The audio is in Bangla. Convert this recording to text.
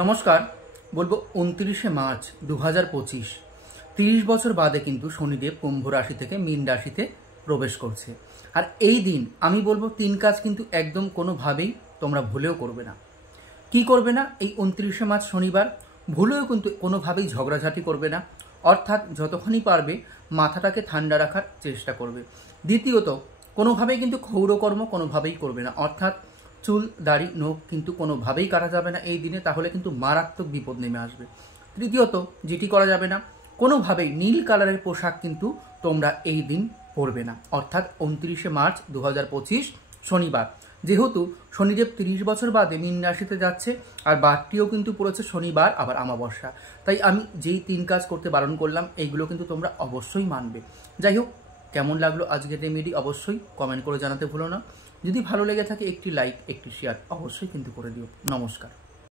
নমস্কার। বলবো 29শে মার্চ 2025 30 বছর বাদে কিন্তু শনিদেব কুম্ভ রাশি থেকে মীন রাশিতে প্রবেশ করছে। আর এই দিন আমি বলবো 3 কাজ কিন্তু একদম কোনোভাবেই তোমরা ভুলেও করবে না। কি করবে না? এই 29শে মার্চ শনিবার ভুলেও কিন্তু কোনোভাবেই ঝগড়াঝাটি করবে না, অর্থাৎ যতক্ষণই পারবে মাথাটাকে ঠান্ডা রাখার চেষ্টা করবে। দ্বিতীয়ত, কোনোভাবেই কিন্তু ক্ষৌরকর্ম কোনোভাবেই করবে না, অর্থাৎ চুল দাড়ি নখ কিন্তু কোনোভাবেই কাটা যাবে না এই দিনে, তাহলে কিন্তু মারাত্মক বিপদ নেমে আসবে। তৃতীয়ত, যেটি করা যাবে না, কোনোভাবেই নীল কালারের পোশাক কিন্তু তোমরা এই দিন পরবে না, অর্থাৎ 29শে মার্চ 2025 শনিবার। যেহেতু শনিদেব 30 বছর বাদে মীন রাশিতে যাচ্ছে আর বারটিও কিন্তু পড়েছে শনিবার আবার অমাবস্যা, তাই আমি যেই 3 কাজ করতে বারণ করলাম এইগুলো কিন্তু তোমরা অবশ্যই মানবে। যাই হোক, কেমন লাগলো আজকের রেমেডি অবশ্যই কমেন্ট করে জানাতে ভুলো না। যদি ভালো লেগে থাকে একটি লাইক একটি শেয়ার অবশ্যই কিন্তু করে দিও। নমস্কার।